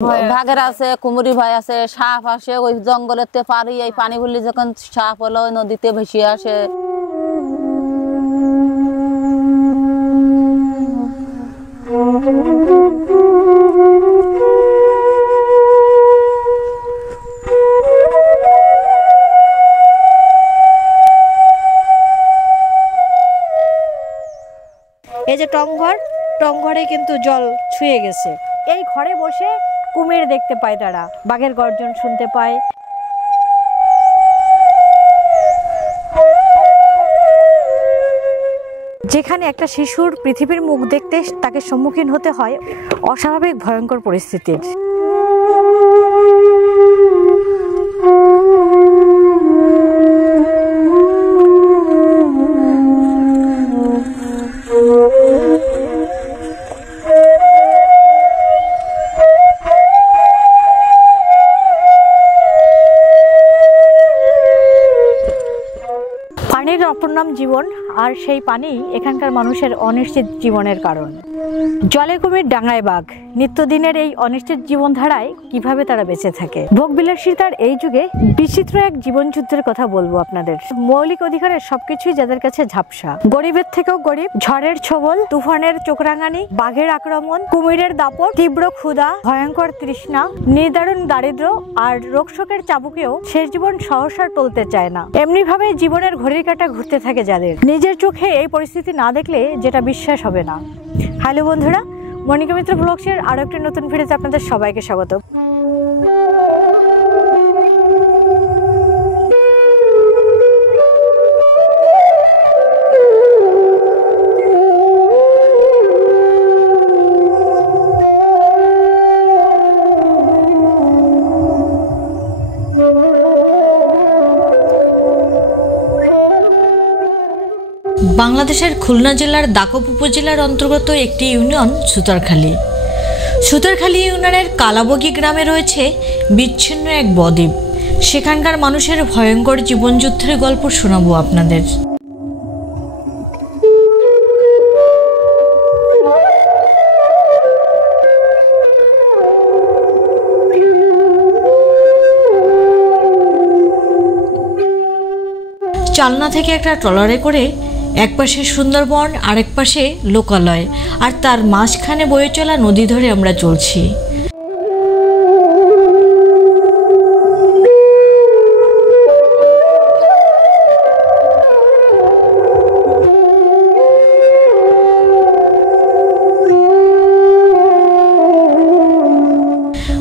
বাঘের আছে, কুমুরি ভয় আছে, সাপ আসে ওই জঙ্গলেতে পারি এই পানি ভরলে যখন সাপ হলো নদীতে ভেসে আসে। এই যে টংঘরে কিন্তু জল ছুঁয়ে গেছে। এই ঘরে বসে কুমির দেখতে পায়, তারা বাঘের গর্জন শুনতে পায়। যেখানে একটা শিশুর পৃথিবীর মুখ দেখতে তাকে সম্মুখীন হতে হয় অস্বাভাবিক ভয়ঙ্কর পরিস্থিতির। পানির অপর নাম জীবন, আর সেই পানি এখানকার মানুষের অনিশ্চিত জীবনের কারণ। জলে কুমির, ডাঙায় বাঘ, নিত্যদিনের এই অনিশ্চিত জীবনধারায় কিভাবে তারা বেঁচে থাকে। ভোগবিলাসিতার এই যুগে বিচিত্র এক জীবনযুদ্ধের কথা বলবো আপনাদের। মৌলিক অধিকারের সবকিছুই যাদের কাছে ঝাপসা, গরিবের থেকেও গরিব, ঝড়ের ছোবল, তুফানের চোখরাঙানি, বাঘের আক্রমণ, কুমিরের দাপট, তীব্র ক্ষুধা, ভয়ঙ্কর তৃষ্ণা, নির্দারুণ দারিদ্র আর রোগশোকের চাবুকেও শেষ জীবন সহসা টলতে চায় না। এমনি ভাবে জীবনের ঘড়ির কাঁটা ঘুরতে থাকে যাদের। নিজের চোখে এই পরিস্থিতি না দেখলে যেটা বিশ্বাস হবে না। হ্যালো বন্ধুরা, মনিকা মিত্র ব্লগসের আরো একটা নতুন ভিডিওতে আপনাদের সবাইকে স্বাগত। বাংলাদেশের খুলনা জেলার দাকপ উপজেলার অন্তর্গত একটি ইউনিয়ন সুতারখালী। সুতারখালী ইউনিয়নের কালাবগী গ্রামে রয়েছে বিচ্ছিন্ন এক বদ্বীপ। সেখানকার মানুষের ভয়ঙ্কর জীবনযুদ্ধের গল্প শোনাবো আপনাদের। চালনা থেকে একটা ট্রলারে করে এক পাশে সুন্দরবন, আরেক পাশে লোকালয়, আর তার মাঝখানে বয়ে চলা নদী ধরে আমরা চলছি।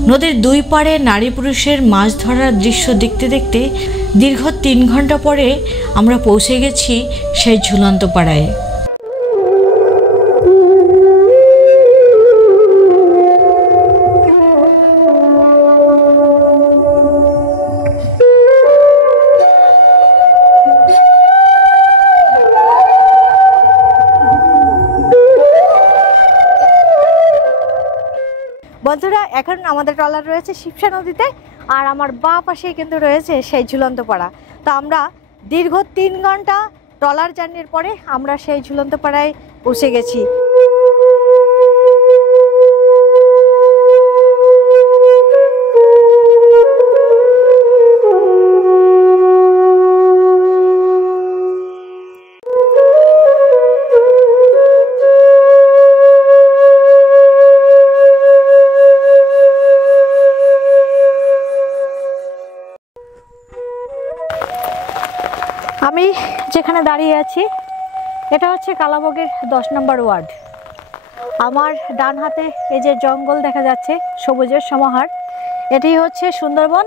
নদীর দুই পাড়ে নারী পুরুষের মাছ ধরার দৃশ্য দেখতে দেখতে দীর্ঘ 3 ঘন্টা পরে আমরা পৌঁছে গেছি সেই ঝুলন্ত পাড়ায়। বন্ধুরা, এখন আমাদের ট্রলার রয়েছে শিবসা নদীতে, আর আমার বাঁ পাশেই কিন্তু রয়েছে সেই ঝুলন্ত পাড়া। তো আমরা দীর্ঘ 3 ঘন্টা ট্রলার জার্নির পরে আমরা সেই ঝুলন্ত পাড়ায় পৌঁছে গেছি। আমি যেখানে দাঁড়িয়ে আছি এটা হচ্ছে কালাবগীর 10 নম্বর ওয়ার্ড। আমার ডান হাতে এই যে জঙ্গল দেখা যাচ্ছে, সবুজের সমাহার, এটি হচ্ছে সুন্দরবন।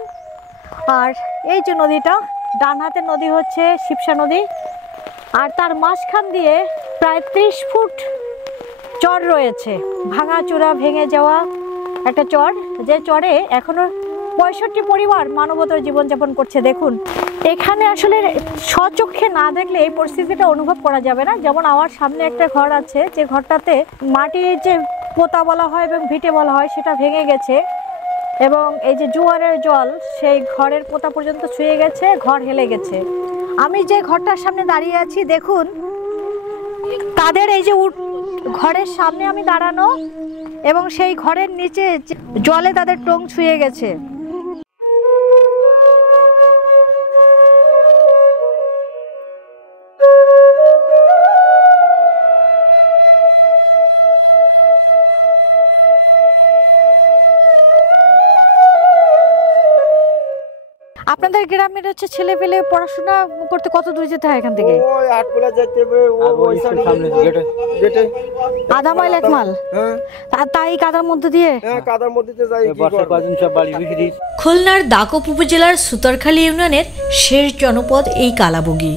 আর এই যে নদীটা, ডান হাতের নদী হচ্ছে শিবসা নদী, আর তার মাঝখান দিয়ে প্রায় 30 ফুট চর রয়েছে। ভাঙা চূড়া ভেঙে যাওয়া একটা চর, যে চরে এখনো 65 পরিবার মানবতর জীবনযাপন করছে। দেখুন, এখানে আসলে স্বচক্ষে না দেখলে এই পরিস্থিতিটা অনুভব করা যাবে না। যেমন আমার সামনে একটা ঘর আছে, যে ঘরটাতে মাটির যে পোতা বলা হয় এবং ভিটে বলা হয় সেটা ভেঙে গেছে, এবং এই যে জোয়ারের জল সেই ঘরের পোতা পর্যন্ত ছুঁয়ে গেছে, ঘর হেলে গেছে। আমি যে ঘরটার সামনে দাঁড়িয়ে আছি, দেখুন তাদের এই যে ঘরের সামনে আমি দাঁড়ানো, এবং সেই ঘরের নিচে জলে তাদের টোং ছুঁয়ে গেছে। আপনাদের গ্রামের হচ্ছে ছেলে পেলে পড়াশোনা করতে কত দূর যেতে হয় এখান থেকে? ওই আটকলা যেতে হবে, ওই সাইডে গেটে আধা মাইল 1 মাইল। আর তাই কাদার মধ্যে দিয়ে? হ্যাঁ, কাদার মধ্যে দিয়ে যাই। বর্ষা কদিন সব বাড়ি বিক্রি। খুলনার দাকপ উপজেলার সুতারখালী ইউনিয়নের শেষ জনপদ এই কালাবগী।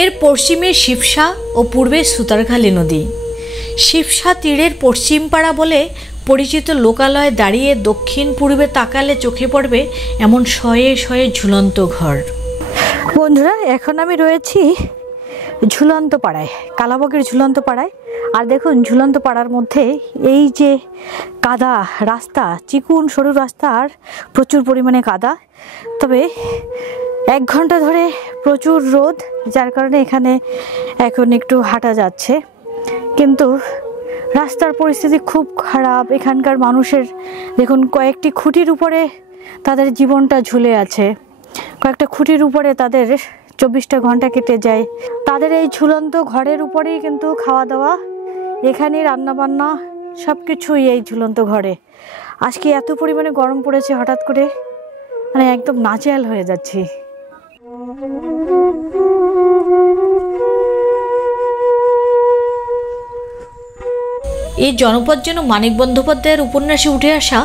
এর পশ্চিমে শিবসা ও পূর্বে সুতারখালী নদী। শিবসা তীরের পশ্চিম পাড়া বলে পরিচিত লোকালয়ে দাঁড়িয়ে দক্ষিণ পূর্বে তাকালে চোখে পড়বে এমন শয়ে শয়ে ঝুলন্ত ঘর। বন্ধুরা, এখন আমি রয়েছি ঝুলন্ত পাড়ায়, কালাবগীর ঝুলন্ত পাড়ায়। আর দেখুন, ঝুলন্ত পাড়ার মধ্যে এই যে কাদা রাস্তা, চিকুন সরু রাস্তা আর প্রচুর পরিমাণে কাদা। তবে 1 ঘন্টা ধরে প্রচুর রোদ, যার কারণে এখানে এখন একটু হাঁটা যাচ্ছে, কিন্তু রাস্তার পরিস্থিতি খুব খারাপ। এখানকার মানুষের দেখুন, কয়েকটি খুঁটির উপরে তাদের জীবনটা ঝুলে আছে, কয়েকটা খুঁটির উপরে তাদের 24টা ঘন্টা কেটে যায়। তাদের এই ঝুলন্ত ঘরের উপরেই কিন্তু খাওয়া দাওয়া, এখানে রান্নাবান্না সব কিছুই এই ঝুলন্ত ঘরে। আজকে এত পরিমাণে গরম পড়েছে হঠাৎ করে, মানে একদম নাজেহাল হয়ে যাচ্ছি। এই জনপদ যেন মানিক বন্দ্যোপাধ্যায়ের উপন্যাসে উঠে আসা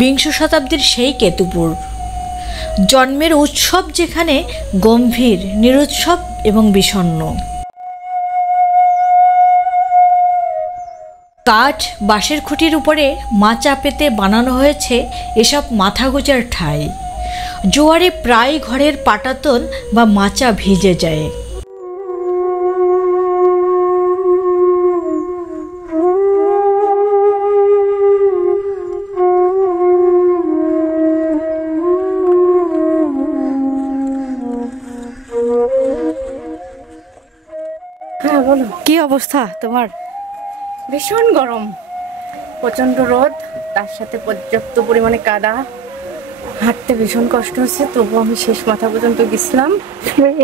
20 শতাব্দীর সেই কেতুপুর। জন্মের উৎসব যেখানে গম্ভীর, নিরুৎসব এবং বিষণ্ণ। কাঠ, বাঁশের খুঁটির উপরে মাচা পেতে বানানো হয়েছে এসব মাথা গোজার ঠাঁই। জোয়ারে প্রায় ঘরের পাটাতন বা মাচা ভিজে যায়। হ্যাঁ বলো। কি অবস্থা তোমার? ভীষণ গরম, প্রচন্ড রোদ, তার সাথে পর্যাপ্ত পরিমাণে কাদা, হাঁটতে ভীষণ কষ্ট হচ্ছে। তবু আমি শেষ মাথা পর্যন্ত গেছিলাম।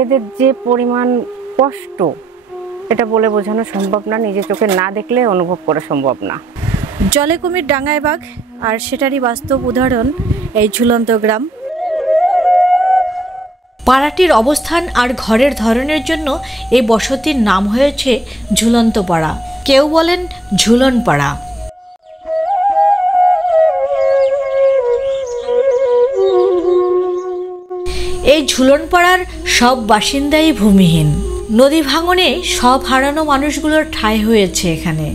এদের যে পরিমাণ কষ্ট, এটা বলে বোঝানো সম্ভব না, নিজে চোখে না দেখলে অনুভব করা সম্ভব না। জলে কুমির ডাঙায় বাঘ, আর সেটারই বাস্তব উদাহরণ এই ঝুলন্ত গ্রাম। পাড়াটির অবস্থান আর ঘরের ধরনের জন্য এই বসতির নাম হয়েছে ঝুলন্ত পাড়া, কেউ বলেন ঝুলন পাড়া। এই ঝুলন পাড়ার সব বাসিন্দাই ভূমিহীন। নদী ভাঙনে সব হারানো মানুষগুলোর ঠাঁই হয়েছে এখানে।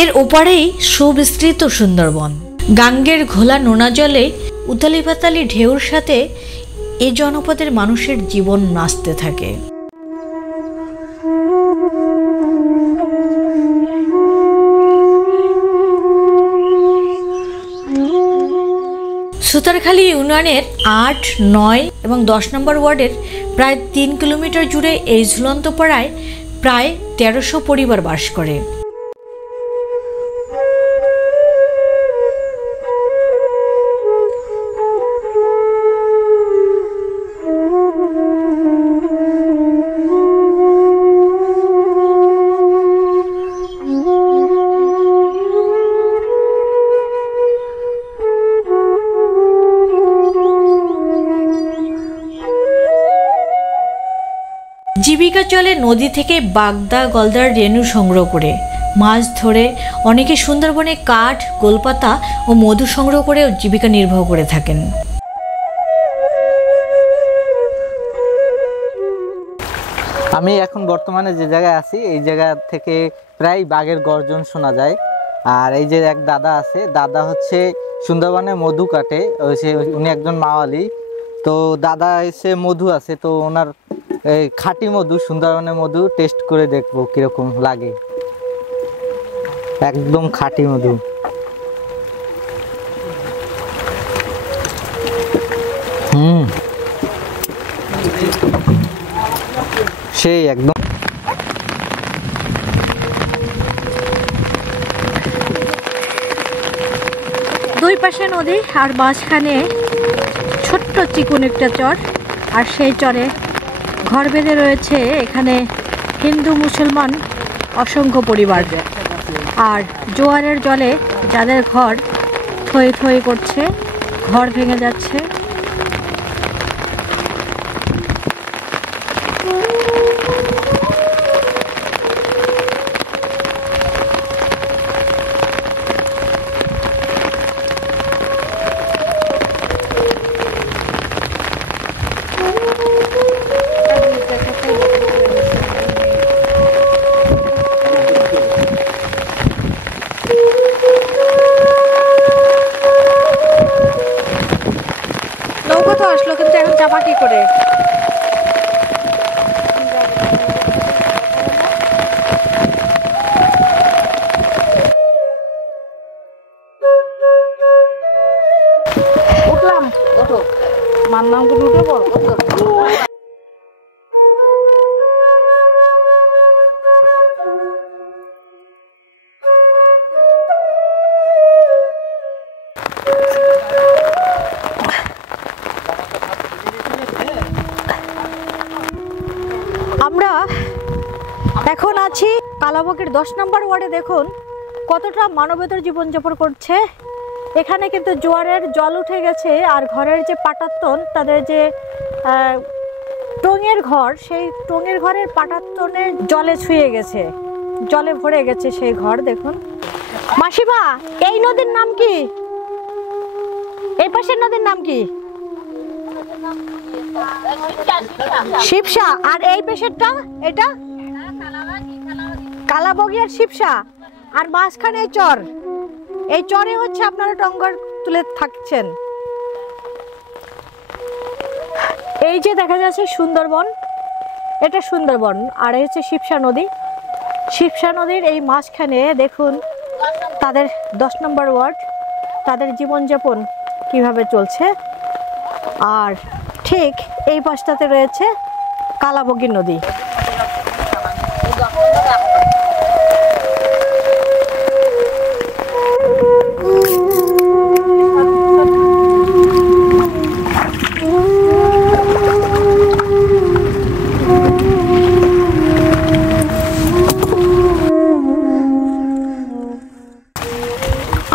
এর ওপারেই সুবিস্তৃত সুন্দরবন। গাঙ্গের ঘোলা নোনা জলে উতালি পাতালি ঢেউর সাথে এ জনপদের মানুষের জীবন নাচতে থাকে। সুতারখালী ইউনিয়নের 8, 9 এবং 10 নম্বর ওয়ার্ডের প্রায় 3 কিলোমিটার জুড়ে এই ঝুলন্ত পাড়ায় প্রায় 1300 পরিবার বাস করে। জীবিকা চলে নদী থেকে বাগদা গলদার রেণু সংগ্রহ করে, মাছ ধরে, অনেকে সুন্দরবনে কাঠ, গোলপাতা ও মধু সংগ্রহ করে জীবিকা নির্বাহ করে থাকেন। আমি এখন বর্তমানে যে জায়গায় আছি, এই জায়গা থেকে প্রায় বাঘের গর্জন শোনা যায়। আর এই যে এক দাদা আছে, দাদা হচ্ছে সুন্দরবনে মধু কাটে, উনি একজন মাওয়ালি। তো দাদা এসে মধু আছে, তো ওনার এই খাঁটি মধু, সুন্দরবনের মধু টেস্ট করে দেখবো কিরকম লাগে। একদম খাঁটি মধু। সেই একদম পাশে নদী আর মাঝখানে ছোট্ট চিকুন একটা চর, আর সেই চরে ঘর বেঁধে রয়েছে এখানে হিন্দু মুসলমান অসংখ্য পরিবার। আর জোয়ারের জলে যাদের ঘর থই থই করছে, ঘর ভেঙে যাচ্ছে। নৌকা তো আসলো, কিন্তু এখন চাপা কি করে? উঠলাম, ওঠো, মানলাম করে উঠে পড়ো। আমরা এখন আছি কালাবগীর 10 নম্বর ওয়ার্ডে। দেখুন কতটা মানবেতর জীবনযাপন করছে। এখানে কিন্তু জোয়ারের জল উঠে গেছে, আর ঘরের যে পাটাতন, তাদের যে টঙের ঘর, সেই টঙের ঘরের পাটাতনে জলে ছুঁয়ে গেছে, জলে ভরে গেছে সেই ঘর। দেখুন মাসিমা, এই নদীর নাম কি? এই পাশের নদীর নাম কি? শিবসা। আর এই পেশেরটা, এটা কালাবগী আর শিবসা, আর মাঝখানে চর। এই চরে হচ্ছে আপনারা টঙ্গর তুলে থাকছেন। এই যে দেখা যাচ্ছে সুন্দরবন, এটা সুন্দরবন, আর এই হচ্ছে শিবসা নদী। শিবসা নদীর এই মাঝখানে দেখুন তাদের 10 নম্বর ওয়ার্ড, তাদের জীবনযাপন কিভাবে চলছে। আর ঠিক এই পাশটাতে রয়েছে কালাবগী নদী।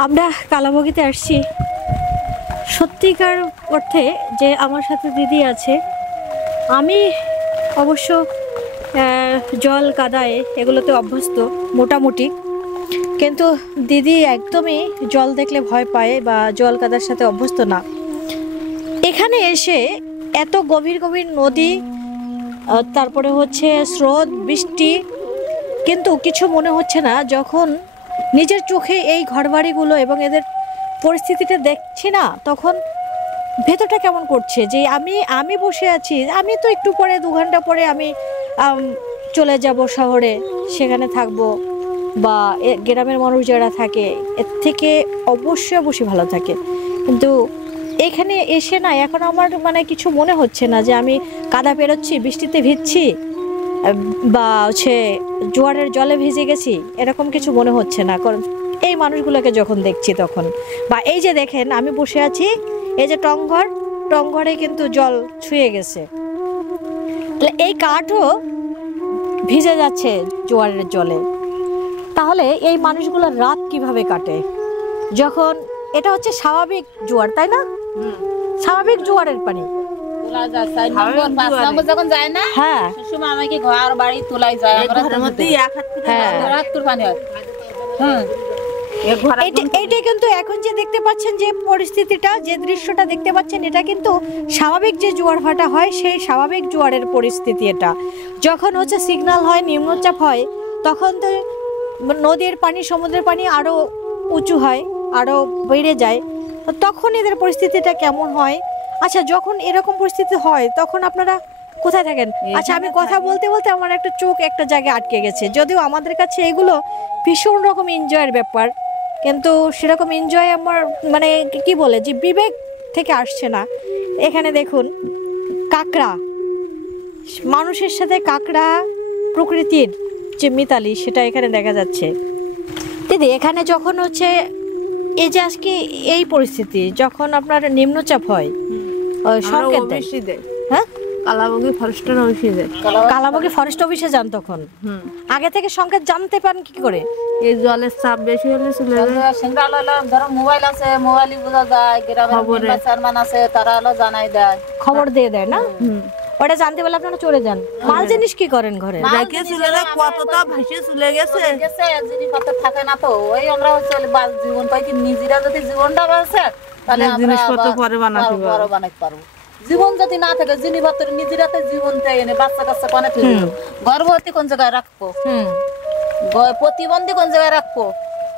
আমরা কালাবগীতে আসছি, সত্যিকার অর্থে যে আমার সাথে দিদি আছে। আমি অবশ্য জল কাদায় এগুলোতে অভ্যস্ত মোটামুটি, কিন্তু দিদি একদমই জল দেখলে ভয় পায় বা জল কাদার সাথে অভ্যস্ত না। এখানে এসে এত গভীর গভীর নদী, তারপরে হচ্ছে স্রোত, বৃষ্টি, কিন্তু কিছু মনে হচ্ছে না যখন নিজের চোখে এই ঘরবাড়িগুলো এবং এদের পরিস্থিতিটা দেখছি না, তখন ভেতরটা কেমন করছে যে আমি বসে আছি। আমি তো একটু পরে 2 ঘন্টা পরে আমি চলে যাব শহরে, সেখানে থাকব, বা গ্রামের মানুষ যারা থাকে এর থেকে অবশ্যই ভালো থাকে। কিন্তু এখানে এসে না এখন আমার মানে কিছু মনে হচ্ছে না যে আমি কাদা পেরোচ্ছি, বৃষ্টিতে ভিজছি, বা হচ্ছে জোয়ারের জলে ভিজে গেছি, এরকম কিছু মনে হচ্ছে না। কারণ এই মানুষগুলোকে যখন দেখছি তখন, বা এই যে দেখেন আমি বসে আছি, এই যে টংঘরে কিন্তু জল ছুঁয়ে গেছে, এই কাঠও ভিজে যাচ্ছে জোয়ারের জলে। তাহলে এই মানুষগুলোর রাত কিভাবে কাটে? যখন এটা হচ্ছে স্বাভাবিক জোয়ার, তাই না? স্বাভাবিক জোয়ারের পানি যখন যায় না, হ্যাঁ, আমাকে ঘর বাড়ি তোলাই যায়, এইটা কিন্তু এখন যে দেখতে পাচ্ছেন যে পরিস্থিতিটা, যে দৃশ্যটা দেখতে পাচ্ছেন, এটা কিন্তু স্বাভাবিক যে জোয়ার ভাটা হয় সেই স্বাভাবিক জোয়ারের পরিস্থিতি। এটা যখন হচ্ছে সিগন্যাল হয়, নিম্নচাপ হয়, তখন তো নদীর পানি, সমুদ্রের পানি আরো উঁচু হয়, আরো বেড়ে যায়, তখন এদের পরিস্থিতিটা কেমন হয়। আচ্ছা, যখন এরকম পরিস্থিতি হয় তখন আপনারা কোথায় থাকেন? আচ্ছা, আমি কথা বলতে বলতে আমার একটা চোখ একটা জায়গায় আটকে গেছে। যদিও আমাদের কাছে এগুলো ভীষণ রকম এনজয়ের ব্যাপার, কিন্তু সেরকম এনজয় আমার মানে কি বলে যে বিবেক থেকে আসছে না। এখানে দেখুন কাঁকড়া, মানুষের সাথে কাঁকড়া, প্রকৃতির যে মিতালি সেটা এখানে দেখা যাচ্ছে। দিদি, এখানে যখন হচ্ছে এই যে আজকে এই পরিস্থিতি, যখন আপনার নিম্নচাপ হয় সংকেত দেয়, হ্যাঁ কালাবগি ফরেস্টের অফিসে যায়। কালাবগি ফরেস্ট অফিসে যান, তখন আগে থেকে সংকেত জানতে পারেন কি করে? এই জলের চাপ বেশি হলে চলে যায়। ধরো মোবাইল আছে, মোবাইলই বোঝা যায়, গ্রামের চেয়ারম্যান আছে, তারা হলো জানাই দেয়, খবর দিয়ে দেয় না? ওটা জানতে পারলে আপনারা চলে যান। মাল জিনিস কি করেন ঘরে? দেখে চলে যায়, কতটা ভেসে চলে গেছে। জিনিসপত্র থাকে না তো, ওই আমরা জীবন পাই কি নিজেরা যদি জীবনটা বাঁচে তাহলে জিনিসপত্র পরে বানাতে পারবো। জীবন যদি না থাকে, জিনিসপত্র নিজেরাতে জীবনটা এনে বাচ্চা কাচ্চা কোনে তুলবো, গর্ভবতী কোন জায়গায় রাখবো, প্রতিবন্ধী কোন জায়গায় রাখবো।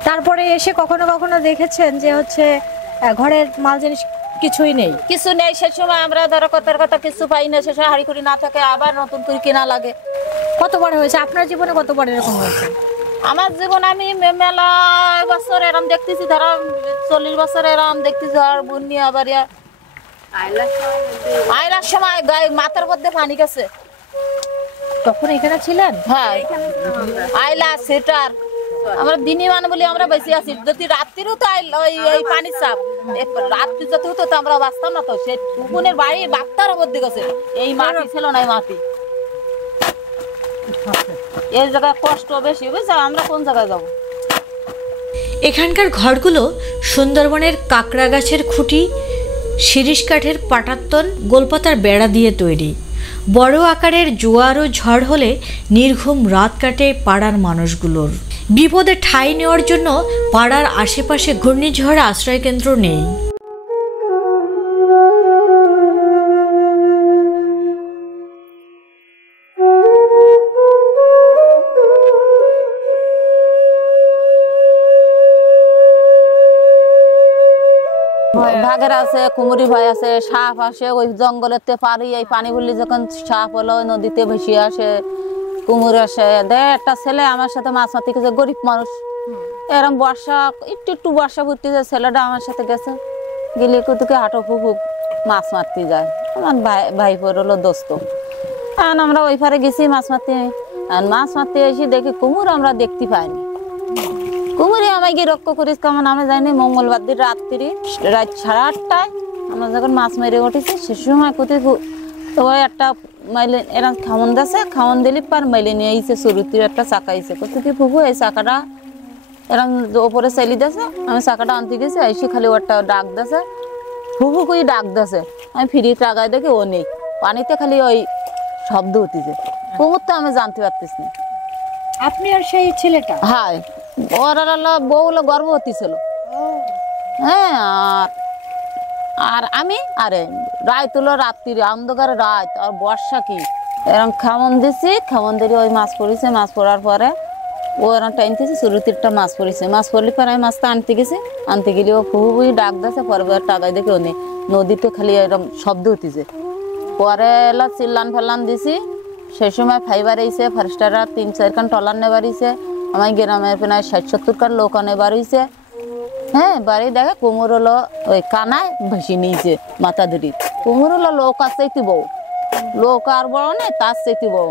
তারপরে এসে কখনো কখনো দেখেছেন যে হচ্ছে ঘরের মাল জিনিস কিছুই নেই, কিছু নেই, সে সময় আমরা ধরো কথা কিছু পাই না, সে সময় হাড়ি কুড়ি না থাকে, আবার নতুন করে কেনা লাগে। কতবার হয়েছে আপনার জীবনে, কতবার এরকম হয়েছে? আমার জীবন আমি মেলা বছর এরম দেখতেছি, ধরো 40 বছর এরম দেখতেছি। আর বন্যি আবার আইলার সময় গায়ে মাথার মধ্যে পানি গেছে। তখন এখানে ছিলেন? হ্যাঁ, আইলা সেটার আমরা দিনই মানে বলি আমরা বেশি আছি। যদি রাত্রিও তো ওই পানির চাপ, রাত্রি যদি হতো তো আমরা বাঁচতাম না তো। সে টুকুনের বাড়ি বাক্তার মধ্যে গেছে, এই মাটি ছিল না, এই মাটি। এই জায়গায় কষ্ট বেশি, বুঝছো? আমরা কোন জায়গায় যাবো? এখানকার ঘরগুলো সুন্দরবনের কাকড়া গাছের খুঁটি, শিরিষ কাঠের পাটাতন, গোলপাতার বেড়া দিয়ে তৈরি। বড় আকারের জোয়ার ও ঝড় হলে নির্ঘুম রাত কাটে পাড়ার মানুষগুলোর। বিপদে ঠাঁই নেওয়ার জন্য পাড়ার আশেপাশে ঘূর্ণিঝড় আশ্রয়কেন্দ্র নেই। ভাগের আছে, কুমুরি ভয় আছে, সাপ আসে ওই জঙ্গলেতে পারি, এই পানি ভরলি যখন সাপ হলো নদীতে ভেসে আসে, কুমুর আসে। একটা ছেলে আমার সাথে মাছ মারতে গেছে, গরিব মানুষ, এরম বর্ষা একটু বর্ষা ভর্তিছে, ছেলেটা আমার সাথে গেছে, গেলে কুতুকে হাঁটো ফুফুক মাছ মারতে যায়। আমার ভাইপোর হলো দোস্ত। এখন আমরা ওই পারে গেছি মাছ মারতে, মাছ মারতে এসে দেখি কুমুর আমরা দেখতে পাইনি। কুমুরে আমায় গিয়ে রক্ষা করিস কেমন আমি জানি। মঙ্গলবার দিন রাত 8:30টায় আমরা যখন মাছ মেরে উঠেছি, সে সময় কোথায় ওই একটা মাইলে এরম খাওয়ান দিয়েছে, খাওয়ান দিলি পার মাইলে নিয়ে আইছে, শুরুতির একটা চাকা আইছে। কোথায় কি ফুফু এই চাকাটা এরম ওপরে চালি দিয়েছে, আমি চাকাটা আনতে গেছি, আইসি খালি ওটা ডাক দিয়েছে, ফুফু কই ডাক দিয়েছে। আমি ফিরি টাকায় দেখি ও নেই, পানিতে খালি ওই শব্দ হতেছে। কুমুর তো আমি জানতে পারতেছি না। আপনি আর সেই ছেলেটা? হ্যাঁ, ওরা বউ হলো গর্ভবতী ছিল। হ্যাঁ, আর আমি আরে রাত হলো, রাত্রি অন্ধকারে রাত, আর বর্ষা কি এরকম খামন দিছি, খামন দিয়ে ওই মাছ পড়েছে। মাছ পড়ার পরে ও এরকম টাইমতেছে, শুরুতিরটা মাছ পড়েছে। মাছ পড়লে পরে আমি মাছটা আনতে গেছি, আনতে গেলে ও খুবই ডাক দিয়েছে। পরে টাকায় দেখে ও নেই, নদীতে খালি এরকম শব্দ হতেছে। পরে এলো চিল্লান ফেল্লান দিছি, সেই সময় ফাইবার আইছে, ফরেস্টাররা 3-4 খান টলার নেবার হয়েছে। আমার গ্রামের প্রায় 60-70 কার লোক নেবার হয়েছে। হ্যাঁ, বাড়ি দেখে কুমুর হলো ওই কানায় ভেসে নিয়েছে মাথা ধরি। কুমুর হলো লোক আছে বউ, লোক আর বড় নেই, তার চাইতে বউ।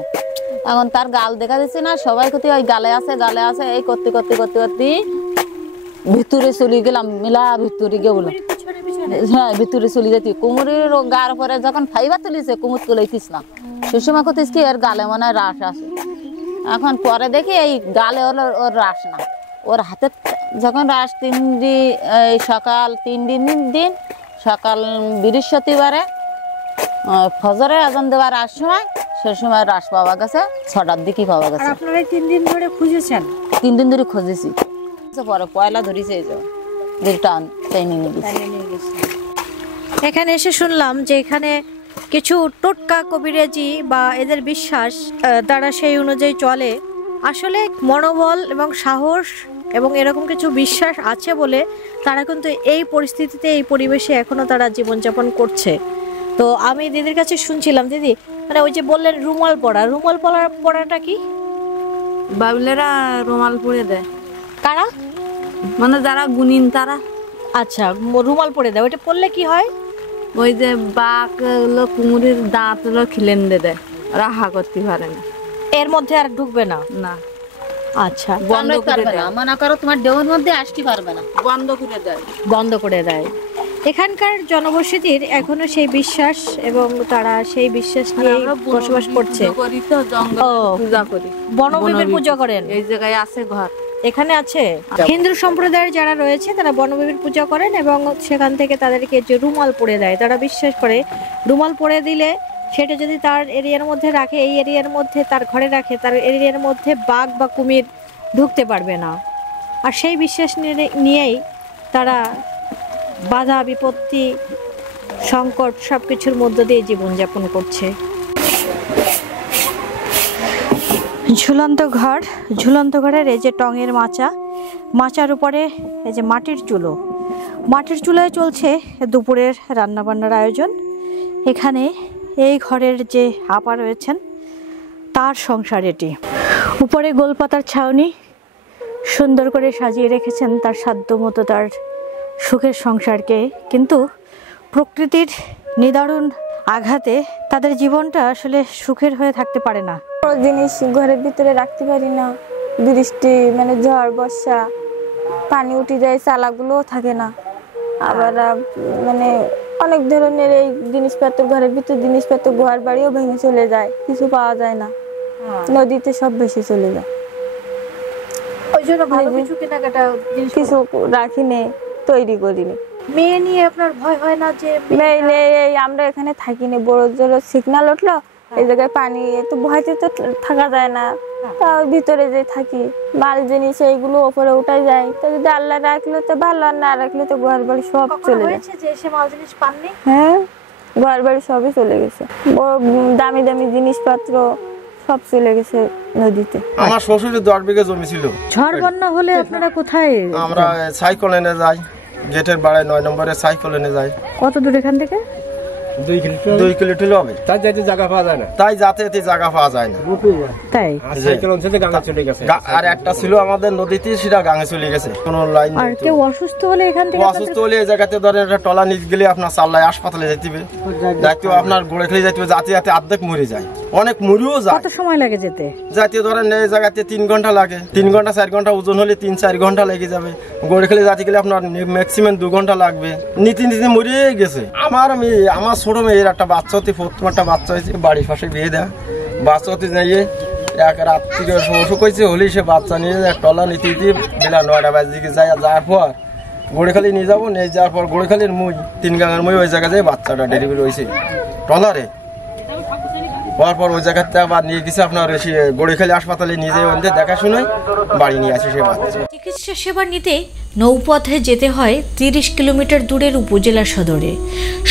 এখন তার গাল দেখা দিচ্ছে না, সবাই কোথায় ওই গালে আছে গালে আছে, এই করতে করতে করতে করতে ভিতরে চলে গেলাম, মিলা ভিতরে গিয়ে বললাম। হ্যাঁ, ভিতরে চলে যেতি। কুমুরের গার পরে যখন ফাইবার তুলিছে, কুমুর তুলাইতিস না, সে সময় কোথায় কি এর গালে মনে হয় রাস আসে। এখন পরে দেখি এই গালে হলো ওর রাস না, ওর হাতে যখন রাস 3 দিন, এই সকাল 3 দিন সকাল বৃহস্পতিবারে ফজরে আজান দেওয়ার সময়, সে সময় রাস পাওয়া গেছে, 6টার দিকে পাওয়া গেছে। আপনারা 3 দিন ধরে খুঁজেছেন? 3 দিন ধরে খুঁজেছি। পরে পয়লা ধরেছে, এই যে টান ট্রেনে নিয়ে গেছে। এখানে এসে শুনলাম যে এখানে কিছু টোটকা কবিরাজি বা এদের বিশ্বাস, তারা সেই অনুযায়ী চলে। আসলে মনোবল এবং সাহস এবং এরকম কিছু বিশ্বাস আছে বলে তারা কিন্তু এই পরিস্থিতিতে, এই পরিবেশে এখনো তারা জীবনযাপন করছে। তো আমি দিদির কাছে শুনছিলাম, দিদি মানে ওই যে বললেন রুমাল পড়াটা কি? বাবুলেরা রুমাল পরে দেয়। কারা? মানে যারা গুণিন তারা। আচ্ছা, রুমাল পরে দেয়। ওইটা পড়লে কি হয়? ওই যে বাঘ হলো কুমুরের দাঁত হলো খিলেন দেয়, রাহা করতে পারে না, এর মধ্যে আর ঢুকবে না। না। আচ্ছা, বন্ধ করে দেয়, মনে করো তোমার দেওয়ার মধ্যে আসতে পারবে না, বন্ধ করে দেয়। বন্ধ করে দেয়। এখানকার জনবসতির এখনো সেই বিশ্বাস এবং তারা সেই বিশ্বাস নিয়ে বসবাস করছে। করি তো জঙ্গল ও, পূজা করি, বনবিবির পূজা করেন। এই জায়গায় আছে ঘর। এখানে আছে হিন্দু সম্প্রদায়ের যারা রয়েছে তারা বনবিবির পূজা করেন এবং সেখান থেকে তাদেরকে যে রুমাল পরে দেয়, তারা বিশ্বাস করে রুমাল পরে দিলে সেটা যদি তার এরিয়ার মধ্যে রাখে, এই এরিয়ার মধ্যে তার ঘরে রাখে, তার এরিয়ার মধ্যে বাঘ বা কুমির ঢুকতে পারবে না। আর সেই বিশ্বাস নিয়েই তারা বাধা বিপত্তি সংকট সব কিছুর মধ্য দিয়ে জীবনযাপন করছে। ঝুলন্ত ঘর, ঝুলন্ত ঘরের এই যে টঙের মাচা, মাচার উপরে এই যে মাটির চুলো, মাটির চুলায় চলছে দুপুরের রান্নাবান্নার আয়োজন। এখানে এই ঘরের যে আপা রয়েছেন তার সংসার এটি। উপরে গোলপাতার ছাউনি সুন্দর করে সাজিয়ে রেখেছেন তার সাধ্য মতো তার সুখের সংসারকে, কিন্তু প্রকৃতির নিদারুণ আঘাতে তাদের জীবনটা আসলে সুখের হয়ে থাকতে পারে না। জিনিস ঘরের ভিতরে রাখতে পারি না, বৃষ্টি মানে ঝড় বর্ষা পানি উঠে যায়, চালাগুলোও থাকে না। আবার মানে অনেক ধরনের এই জিনিসপত্র ঘরের ভিতর জিনিসপত্র ঘর বাড়িও ভেঙে চলে যায়, কিছু পাওয়া যায় না, নদীতে সব ভেসে চলে যায়। ওই জন্য ভালো কিছু কেনাকাটা কিছু রাখিনি, তৈরি করিনি। মেয়ে নিয়ে আপনার ভয় হয় না যে মেয়ে নেই, এই আমরা এখানে থাকিনি, বড় জোর সিগনাল উঠলো এই জায়গায় পানি, তো ভয়তে তো থাকা যায় না, তাও ভিতরে যে থাকি, মাল জিনিস এইগুলো ওপরে উঠাই যায়। তো যদি আল্লাহ রাখলো তো ভালো, আর না রাখলে তো ঘর বাড়ি সব চলে যায়। যে এসে মাল জিনিস পাননি? হ্যাঁ, ঘর বাড়ি সবই চলে গেছে, দামি দামি জিনিসপত্র সব চলে গেছে নদীতে। আমার শ্বশুরের 10 বিঘা জমি ছিল। ঝড় বন্যা হলে আপনারা কোথায়? আমরা সাইকেল এনে যাই, গেটের বাড়ায় 9 নম্বরে সাইকেল এনে যাই। কত দূর এখান থেকে? 2 কিলোমিটার হবে। তাই যাতে জায়গা পাওয়া যায় না, তাই যাতে জায়গা পাওয়া যায় না, তাই সাইকেল অঞ্চলে গাঙে চলে গেছে। আর একটা ছিল আমাদের নদীতে, সেটা গাঙে চলে গেছে, কোনো লাইন আর কেউ অসুস্থ হলে এখান থেকে অসুস্থ হলে এই জায়গাতে ধরে একটা টলা নিচ গেলে আপনার চাল্লায় হাসপাতালে যেতে হবে, যাইতে আপনার গোড়ে খেলে যেতে হবে, যাতে যাতে অর্ধেক মরে যায়, অনেক মরিও যায়। কত সময় লাগে যেতে? যাতে ধরেন এই জায়গাতে 3 ঘন্টা লাগে, 3 ঘন্টা 4 ঘন্টা, ওজন হলে 3-4 ঘন্টা লেগে যাবে। গোড়ে খেলে যাতে গেলে আপনার ম্যাক্সিমাম 2 ঘন্টা লাগবে। নীতি মরিয়ে গেছে। আমার ছোট মেয়ের একটা বাচ্চা হতে, প্রথম একটা বাচ্চা হয়েছে, বাড়ির পাশে বিয়ে দেয়, বাচ্চা হতে যাইয়ে এক রাত্রিরে অসুখ হয়েছে, হলেই সে বাচ্চা নিয়ে টলা নীতি বেলা 9টা বাজে দিকে যায়। যাওয়ার পর গোড়েখালি নিয়ে যাবো, নিয়ে যাওয়ার পর গোড়েখালির মই 3 গাঙের মই ওই জায়গায় যায় বাচ্চাটা ডেলিভারি হয়েছে টলারে। হওয়ার পর ওই জায়গাতে আবার নিয়ে গেছে আপনার গোড়েখালি হাসপাতালে নিয়ে যেয়ে ওখান থেকে দেখাশুনে বাড়ি নিয়ে আসে সে বাচ্চা। চিকিৎসা সেবা নিতে নৌপথে যেতে হয় 30 কিলোমিটার দূরের উপজেলা সদরে।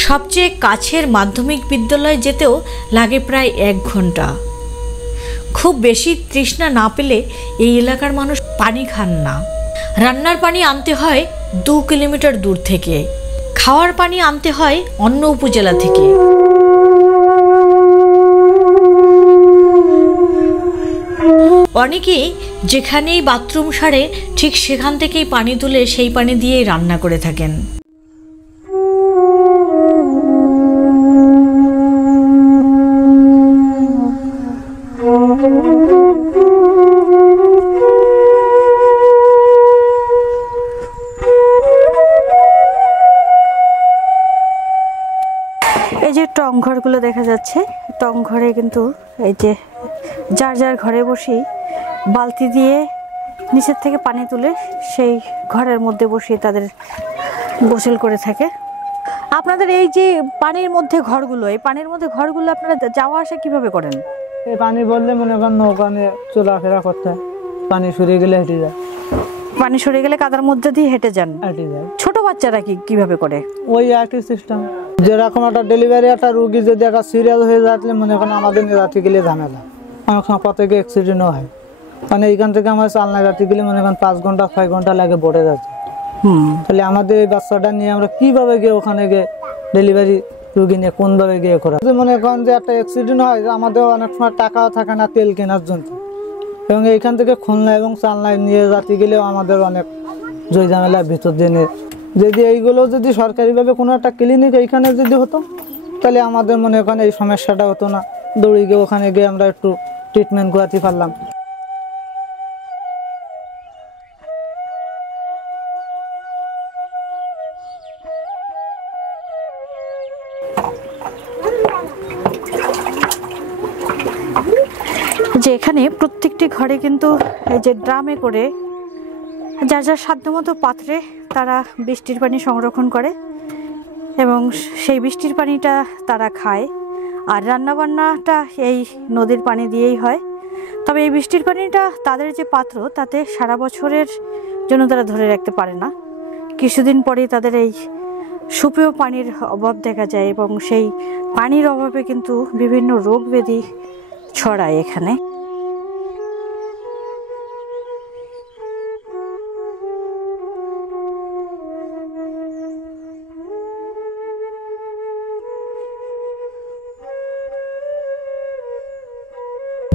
সবচেয়ে কাছের মাধ্যমিক বিদ্যালয়ে যেতেও লাগে প্রায় 1 ঘন্টা। খুব বেশি তৃষ্ণা না পেলে এই এলাকার মানুষ পানি খান না। রান্নার পানি আনতে হয় 2 কিলোমিটার দূর থেকে, খাওয়ার পানি আনতে হয় অন্য উপজেলা থেকে। অনেকেই যেখানেই বাথরুম সারে ঠিক সেখান থেকেই পানি তুলে সেই পানি দিয়েই রান্না করে থাকেন। এই যে টং ঘরগুলো দেখা যাচ্ছে, টং ঘরে কিন্তু এই যে যার যার ঘরে বসেই বালতি দিয়ে নিচের থেকে পানি তুলে সেই ঘরের মধ্যে বসিয়ে তাদের গোসল করে থাকে। আপনাদের এই যে পানির মধ্যে ঘরগুলো, এই পানির মধ্যে ঘরগুলো আপনারা যাওয়া আসা কিভাবে করেন? এই পানি বললে মনে করেন নৌকা নিয়ে চলাফেরা করতে হয়, পানি সরিয়ে গেলে হেঁটে যায়। পানি সরে গেলে কাদার মধ্যে দিয়ে হেঁটে যান? হেঁটে যায়। ছোট বাচ্চারা কিভাবে করে? ওই একই সিস্টেম। যেরকম একটা ডেলিভারি একটা রুগী যদি একটা সিরিয়াস হয়ে যাচ্ছে, মনে করেন আমাদের নিয়ে যাতে গেলে ঝামেলা, অনেক সময় পথে গিয়ে অ্যাক্সিডেন্টও হয়। মানে এইখান থেকে আমার চালনা যাতে গেলে মনে করেন 5 ঘন্টা 6 ঘন্টা লাগে বোটে যাচ্ছে। তাহলে আমাদের এই বাচ্চাটা নিয়ে আমরা কিভাবে গিয়ে ওখানে গিয়ে ডেলিভারি রুগী নিয়ে কোনভাবে গিয়ে করা? মনে করেন যে একটা অ্যাক্সিডেন্ট হয়, আমাদের অনেক সময় টাকাও থাকে না তেল কেনার জন্য, এবং এইখান থেকে খুলনা এবং চালনায় নিয়ে যাতে গেলেও আমাদের অনেক জয় ঝামেলার ভিতর দিয়ে। যদি এইগুলো যদি সরকারিভাবে কোনো একটা ক্লিনিক এইখানে যদি হতো, তাহলে আমাদের মনে করেন এই সমস্যাটা হতো না, দৌড়ে গিয়ে ওখানে গিয়ে আমরা একটু ট্রিটমেন্ট করাতে পারলাম। যে এখানে প্রত্যেকটি ঘরে কিন্তু এই যে ড্রামে করে যার যার সাধ্যমতো পাত্রে তারা বৃষ্টির পানি সংরক্ষণ করে এবং সেই বৃষ্টির পানিটা তারা খায়। আর রান্নাবান্নাটা এই নদীর পানি দিয়েই হয়। তবে এই বৃষ্টির পানিটা তাদের যে পাত্র তাতে সারা বছরের জন্য তারা ধরে রাখতে পারে না, কিছুদিন পরেই তাদের এই সুপেয় পানির অভাব দেখা যায় এবং সেই পানির অভাবে কিন্তু বিভিন্ন রোগ ব্যাধি ছড়ায় এখানে।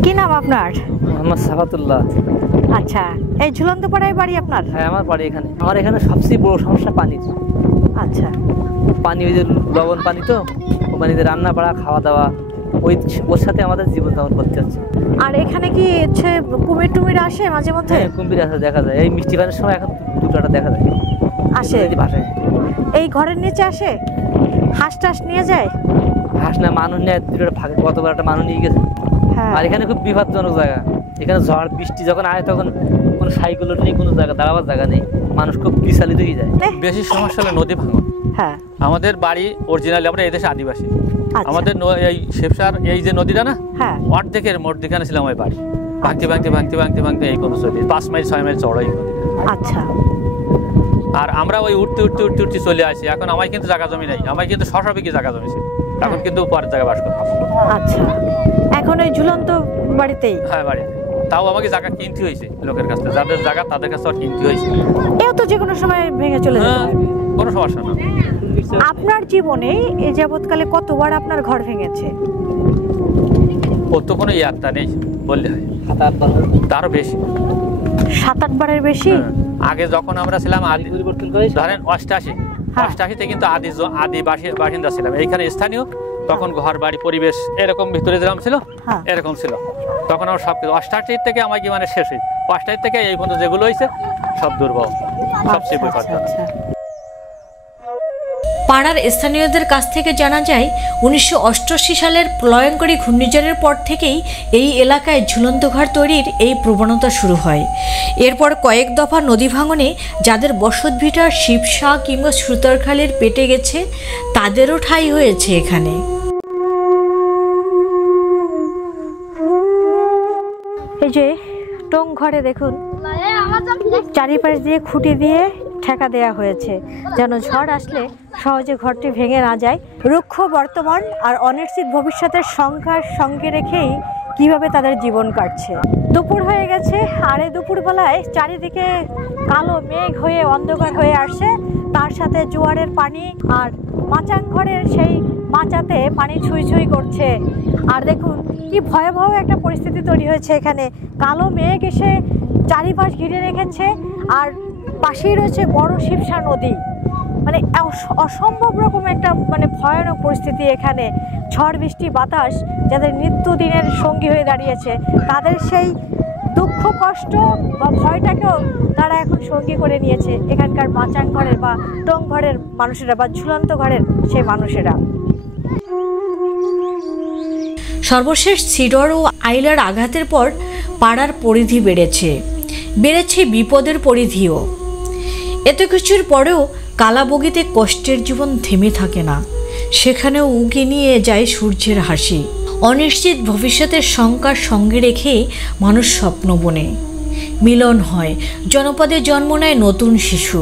কি নাম আপনার? মোহাম্মদ সাফাতুল্লাহ। আচ্ছা, এই ঝুলন্ত পাড়ায় বাড়ি আপনার? হ্যাঁ, আমার বাড়ি এখানে। আমার এখানে সবচেয়ে বড় সমস্যা পানির। আচ্ছা, পানি ওই যে লবণ পানি, তো ও পানিতে রান্না বাড়া খাওয়া দাওয়া ওর সাথে আমাদের জীবন যাপন করতে হচ্ছে। আর এখানে কি হচ্ছে কুমির টুমির আসে মাঝে মধ্যে? হ্যাঁ, কুমির আসে, দেখা যায়। এই মিষ্টি পানির সময় এখন দুটোটা দেখা যায় আসে ভাষায়। এই ঘরের নিচে আসে, হাঁস টাস নিয়ে যায়? হাঁস না, মানুষ নেয়। দুটোটা ফাঁকে কতবার একটা মানুষ নিয়ে গেছে। হ্যাঁ। আর এখানে খুব বিপজ্জনক জায়গা। এখানে ঝড় বৃষ্টি যখন আয় তখন কোনো সাইকেল নেই, কোনো জায়গা দাঁড়াবার জায়গা নেই, মানুষ খুব বিচলিত হয়ে যায়। বেশি সমস্যা হলো নদী ভাঙন। হ্যাঁ, আমাদের বাড়ি অরিজিনালি আমরা এদেশে আদিবাসী। আচ্ছা। আমাদের এই শেপসার এই যে নদীটা না, হ্যাঁ, অর্ধেকের মধ্যখানে ছিলাম ওই বাড়ি। ভাঙতে ভাঙতে ভাঙতে ভাঙতে ভাঙতে এই কোনো চলে 5 মাইল 6 মাইল চড়াই নদীটা। আচ্ছা। আর আমরা ওই উঠতে উঠতে উঠতে উঠতে চলে আসি। এখন আমার কিন্তু জায়গা জমি নাই, আমার কিন্তু 600 বিঘি জায়গা জমি ছিল। এখন কিন্তু পরের জায়গায় বাস করতাম। আচ্ছা, এখন ওই ঝুলন্ত বাড়িতেই? হ্যাঁ, বাড়ি। তাও আমাকে জায়গা কিনতে হয়েছে লোকের কাছ থেকে, যাদের জায়গা তাদের কাছে কিনতে হয়েছে। এও তো যে কোনো সময় ভেঙে চলে যেতে হ্যাঁ, পারে। কোনো সমস্যা না। আপনার জীবনে এই যাবৎকালে কতবার আপনার ঘর ভেঙেছে? ওর তো কোনো ইয়াত্তা নেই বললে হয়, তারও বেশি। 7-8 বারের বেশি? হ্যাঁ। আগে যখন আমরা ছিলাম ধরেন 88 কিন্তু আদি বাসিন্দা ছিলাম এইখানে স্থানীয়। তখন ঘর বাড়ি পরিবেশ এরকম ভিতরে যেরকম ছিল এরকম ছিল। তখন আমার সব কিছু 88 থেকে আমার কি মানে শেষ হয়েছে। 88 থেকে এই পর্যন্ত যেগুলো হয়েছে সব দুর্বল, সবচেয়ে বিপজ্জনক। পাড়ার স্থানীয়দের কাছ থেকে জানা যায় 1988 সালের প্রলয়ঙ্করী ঘূর্ণিঝড়ের পর থেকেই এই এলাকায় ঝুলন্ত ঘর তৈরির এই প্রবণতা শুরু হয়। এরপর কয়েক দফা নদী ভাঙনে যাদের বসতভিটা শিবসা কিংবা সুতারখালের পেটে গেছে তাদেরও ঠাঁই হয়েছে এখানে। এই যে টং ঘরে দেখুন চারিপাশ দিয়ে খুঁটি দিয়ে ঠেকা দেয়া হয়েছে যেন ঝড় আসলে সহজে ঘরটি ভেঙে না যায়। রুক্ষ বর্তমান আর অনিশ্চিত ভবিষ্যতের সংখ্যার সঙ্গে রেখেই কিভাবে তাদের জীবন কাটছে। দুপুর হয়ে গেছে আর এই দুপুরবেলায় চারিদিকে কালো মেঘ হয়ে অন্ধকার হয়ে আসছে, তার সাথে জোয়ারের পানি আর মাচাং ঘরের সেই মাচাতে পানি ছুঁই ছুঁই করছে। আর দেখুন কি ভয়াবহ একটা পরিস্থিতি তৈরি হয়েছে এখানে। কালো মেঘ এসে চারিপাশ ঘিরে রেখেছে আর পাশেই রয়েছে বড় শিবসা নদী। মানে অসম্ভব রকম একটা মানে ভয়ানক পরিস্থিতি এখানে। ঝড় বৃষ্টি বাতাস যাদের নিত্যদিনের সঙ্গী হয়ে দাঁড়িয়েছে তাদের সেই দুঃখ কষ্ট বা ভয়টাকেও তারা এখন সঙ্গী করে নিয়েছে এখানকার মাচাং ঘরের বা টং ঘরের মানুষেরা বা ঝুলন্ত ঘরের সেই মানুষেরা। সর্বশেষ সিডর ও আইলার আঘাতের পর পাড়ার পরিধি বেড়েছে বিপদের পরিধিও। এত কিছুর পরেও কালাবগিতে কষ্টের জীবন থেমে থাকে না, সেখানেও উকি নিয়ে যায় সূর্যের হাসি। অনিশ্চিত ভবিষ্যতের শঙ্কার সঙ্গে রেখে মানুষ স্বপ্ন বনে, মিলন হয়, জনপদে জন্ম নেয় নতুন শিশু।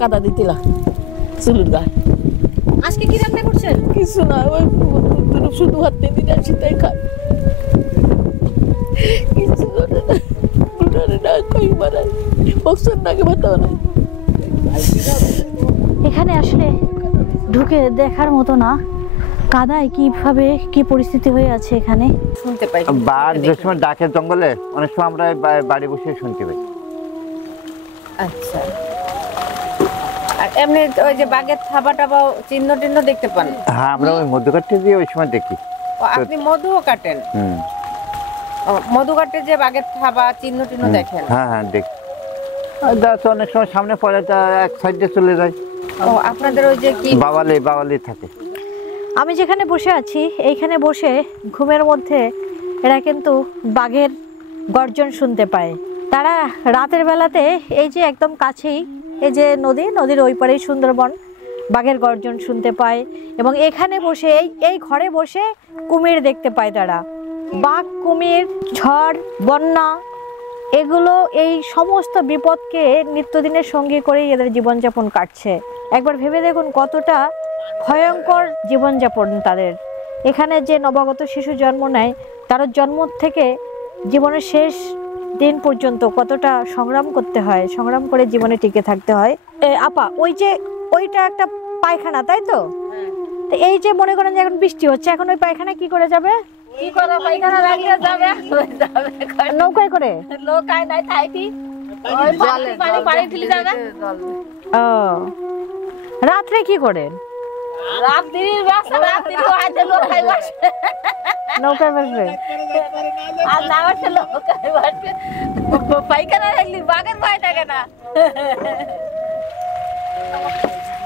কাদা দিতিলা চুলুর গায়ে। আজকে কি রান্না করছেন? কিছু না, ওই শুধু হাত দিয়ে দিন আসি তাই খাই। কিছু না কই মারাই বক্সের নাকে ভাতা বানাই। এখানে আসলে ঢুকে দেখার মতো না, কাদায় কিভাবে কি পরিস্থিতি হয়ে আছে এখানে শুনতে পাই। বাঘ যে সময় ডাকে জঙ্গলে অনেক সময় আমরা বাড়ি বসে শুনতে পাই। আচ্ছা, আর এমনি ওই যে বাঘের থাবা টাবা চিহ্ন টিহ্ন দেখতে পান? হ্যাঁ, আমরা ওই মধু কাটতে দিয়ে ওই সময় দেখি। আপনি মধুও কাটেন? মধু কাটে যে বাঘের থাবা চিহ্ন টিহ্ন দেখেন? হ্যাঁ হ্যাঁ দেখি। অনেক সময় সামনে পড়ে এক সাইডে চলে যায়। ও আপনাদের ওই যে কি বাওয়ালি থাকে। আমি যেখানে বসে আছি এইখানে বসে ঘুমের মধ্যে এরা কিন্তু বাঘের গর্জন শুনতে পায়। তারা রাতের বেলাতে এই যে একদম কাছেই এই যে নদীর ওই পারেই সুন্দরবন, বাঘের গর্জন শুনতে পায় এবং এখানে বসে এই ঘরে বসে কুমির দেখতে পায় তারা। বাঘ, কুমির, ঝড়, বন্যা এগুলো এই সমস্ত বিপদকে নিত্যদিনের সঙ্গী করেই এদের জীবনযাপন কাটছে। একবার ভেবে দেখুন কতটা ভয়ঙ্কর জীবনযাপন তাদের। এখানে যে নবাগত শিশু জন্ম নেয় তার জন্ম থেকে জীবনের শেষ দিন পর্যন্ত কতটা সংগ্রাম করতে হয়, সংগ্রাম করে জীবনে টিকে থাকতে হয়। আপা ওইটা একটা পায়খানা, তাই তো? তো এই যে মনে করেন যে এখন বৃষ্টি হচ্ছে, এখন ওই পায়খানা কি করে যাবে? কি করে পায়খানা লাগিয়ে যাবে? নৌকায় করে? নৌকায় নাই থাইটি ওই পানি ফেলে যাবে। ও রাত্রে কি করেন? রাত্রির বাসা রাত্রি হয়তো নৌকায় বসে, নৌকায় বসবে আর না বসে নৌকায় বসবে। পায়খানা লাগলি বাঘের ভয় থাকে না।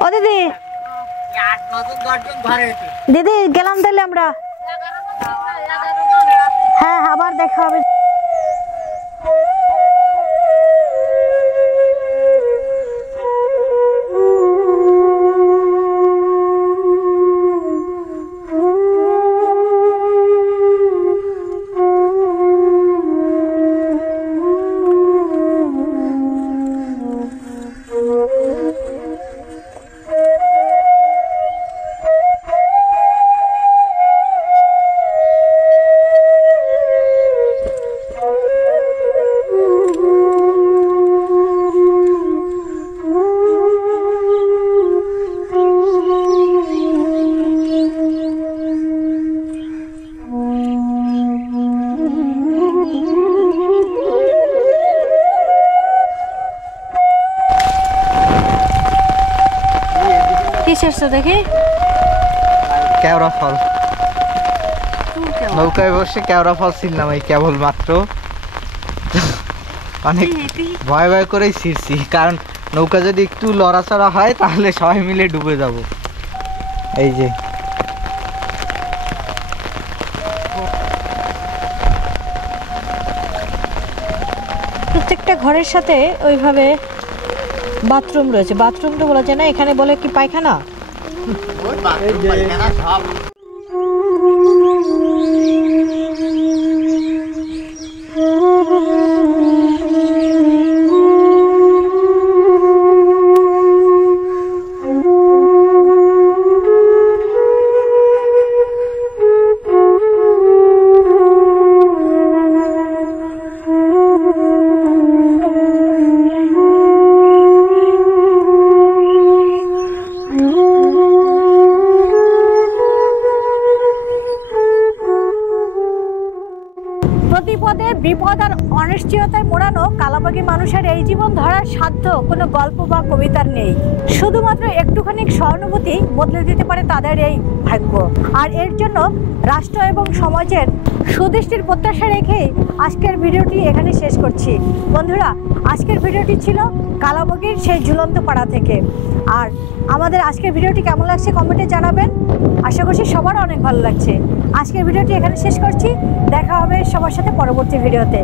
ও দিদি দিদি গেলাম তাহলে আমরা। হ্যাঁ আবার দেখা হবে। দেখি কেওড়া ফল, নৌকায় বসে কেওড়া ফল ছিলাম এই কেবল মাত্র। অনেক ভয় ভয় করেই ছিঁড়ছি, কারণ নৌকা যদি একটু লড়াচড়া হয় তাহলে সবাই মিলে ডুবে যাব। এই যে প্রত্যেকটা ঘরের সাথে ওইভাবে বাথরুম রয়েছে। বাথরুম তো বলা যায় না, এখানে বলে কি পায়খানা। প্রতিপদে বিপদ আর অনিশ্চয়তায় মোড়ানো কালাবাগী মানুষের এই জীবন ধরার সাধ্য কোনো গল্প বা কবিতার নেই। শুধুমাত্র একটুখানি সহানুভূতি বদলে দিতে পারে তাদের এই ভাগ্য। আর এর জন্য রাষ্ট্র এবং সমাজের সুদৃষ্টির প্রত্যাশা রেখে আজকের ভিডিওটি এখানে শেষ করছি। বন্ধুরা, আজকের ভিডিওটি ছিল কালাবাগীর সেই ঝুলন্ত পাড়া থেকে। আর আমাদের আজকের ভিডিওটি কেমন লাগছে কমেন্টে জানাবেন। আশা করছি সবার অনেক ভালো লাগছে। আজকের ভিডিওটি এখানে শেষ করছি। দেখা হবে সবার সাথে পরবর্তী ভিডিওতে।